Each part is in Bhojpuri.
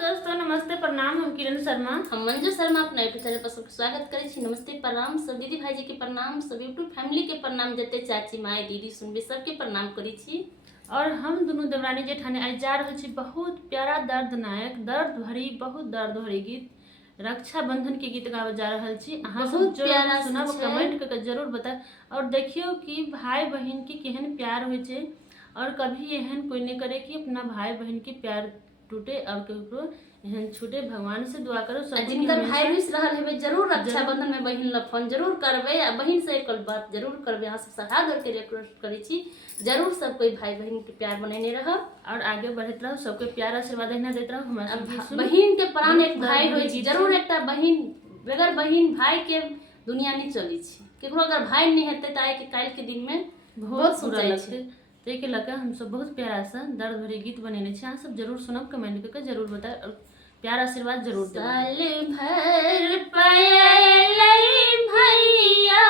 दोस्तों नमस्ते प्रणाम। हम किरण शर्मा, हम मंजू शर्मा अपना यूट्यूब चैनल पर सबके स्वागत करै छी। नमस्ते प्रणाम सब दीदी भाई जी के प्रणाम, सब यूट्यूब फैमिली के प्रणाम, जते चाची माई दीदी सुनबे सबके प्रणाम करै छी। और हम दोनों देवरानी जेठानी आज जा रहल छी बहुत प्यारा दर्दनायक दर्द भरी बहुत दर्द भरी गीत रक्षाबंधन के गीत गावे जा रहल छी। अहाँ सब बहुत प्यारा जरूर सुनब, छै। कमेंट करके जरूर बताएब और देखियो कि भाई बहन के केहन प्यार होय छै और कभी एहन कोई नहीं करे कि अपना भाई बहन के प्यार टूटे और केकरो एहन छूटे। भगवान से दुआ करो सब जिनकर भाई रुस रहल हेबे जरूर रक्षाबंधन में बहन ला फोन जरूर करबे आ बहन से एक बात जरूर करबे। अहाँ सब हाथ जोड़ के रिक्वेस्ट करै छी जरूर सब कोई भाई बहन के प्यार बनेने रहब और आगे बढ़त रहो, सबके प्यार आशीर्वाद एहना देत रहो। हमरा बहन के प्राण एक भाई होय छै, जरूर एकटा बहन बगैर बहन भाई के दुनिया नहीं चली छी। केकरो अगर भाई नहीं हेते त आइ के काल के दिन में बहुत बुरा लगते। ताहि के लके हम सब बहुत प्यारा सा दर्द भरी गीत बनेने छी। अहाँ सब जरूर सुनब, कमेंट करके जरूर बताएब और प्यार आशीर्वाद जरूर देब। साल भर पयलै भैया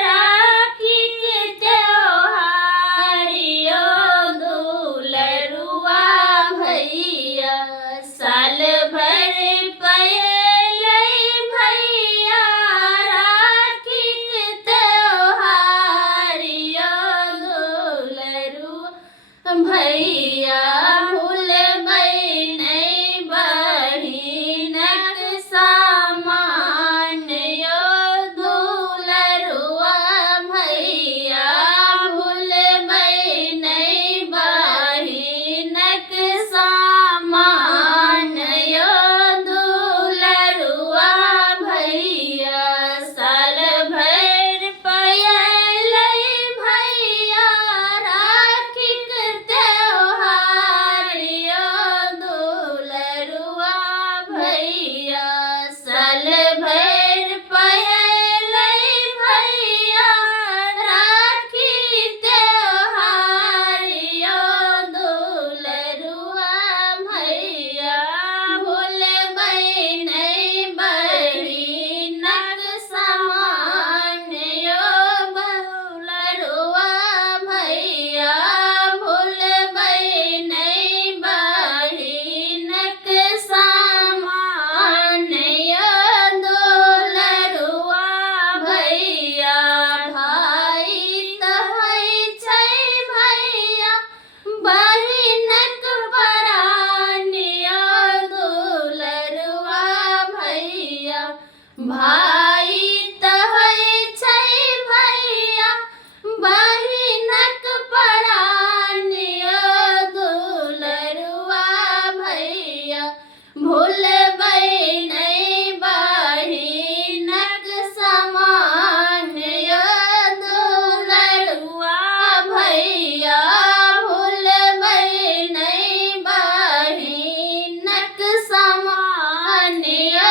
राखी के त्योहार यो दुलरुआ भैया। साल भर पयलै भैया राखी के त्योहार यो दुलरुआ भैया। भाई तहै छै भैया बहिनक परान यो दुलरुआ भैया। भूलबै नहीं बहिनक समान यो दुलरुआ भैया। भूलबै नहीं बहिनक समान यो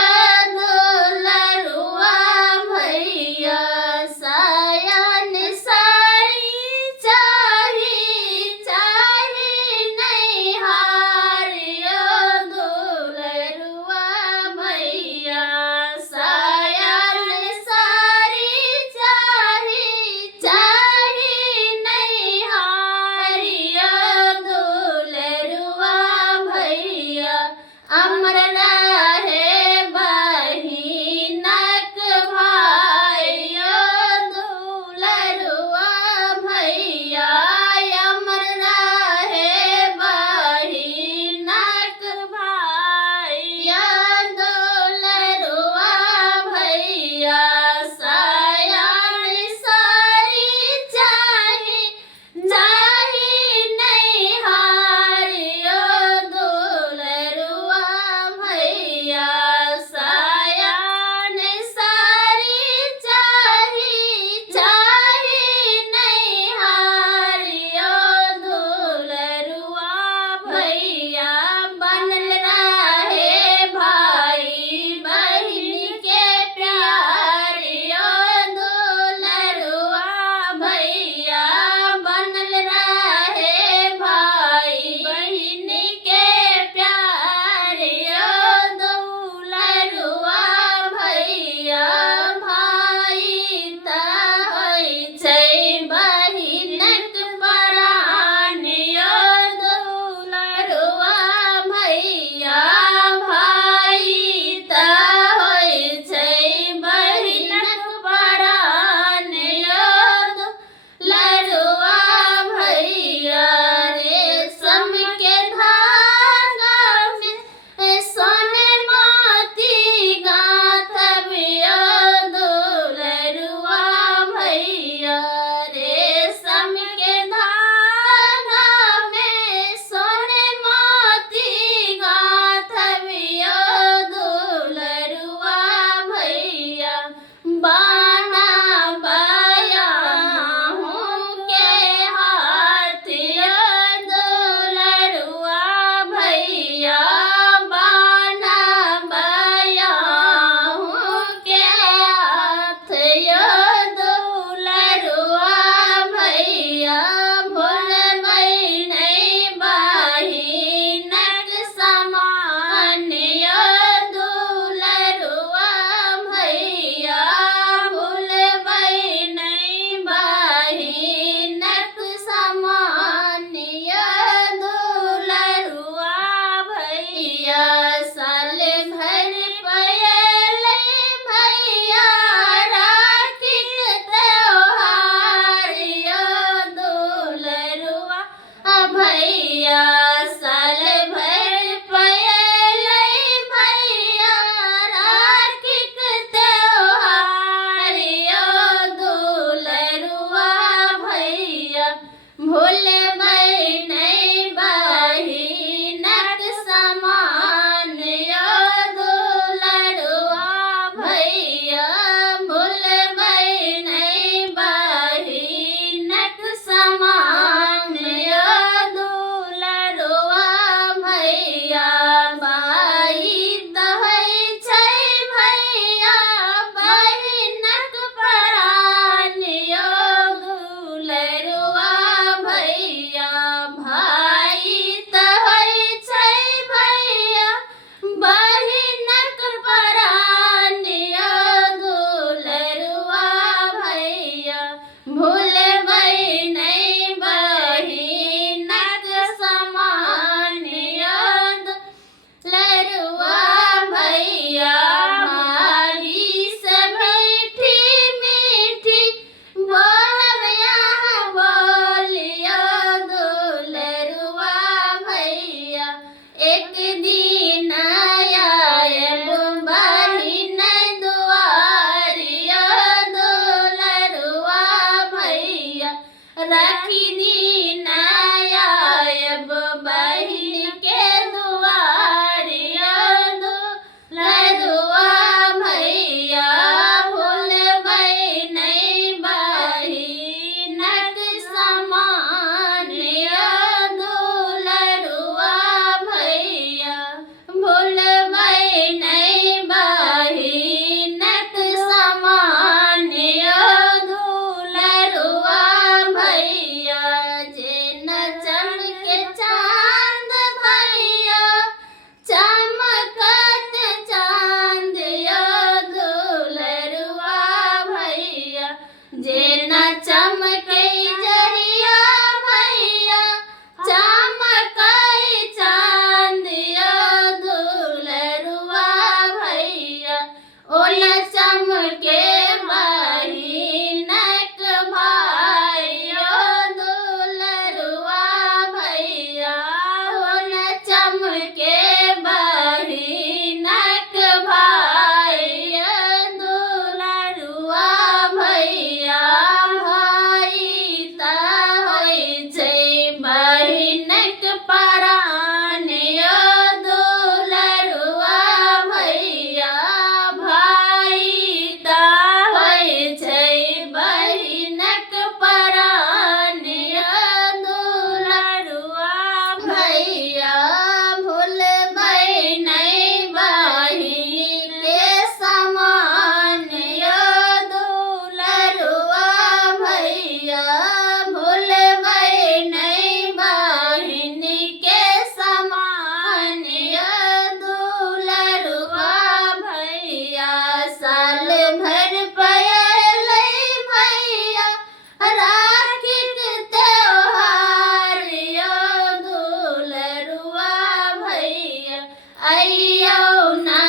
अइयो ना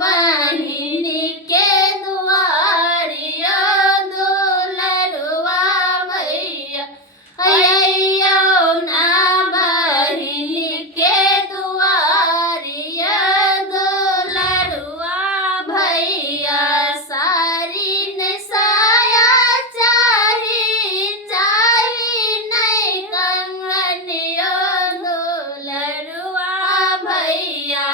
बहिन के दुआरिया दुलरुआ भैया अइयो ना बहिन के दुआरिया दुलरुआ भैया सारी ने साया चाही चाही नहीं कंगनियो दुलरुआ भैया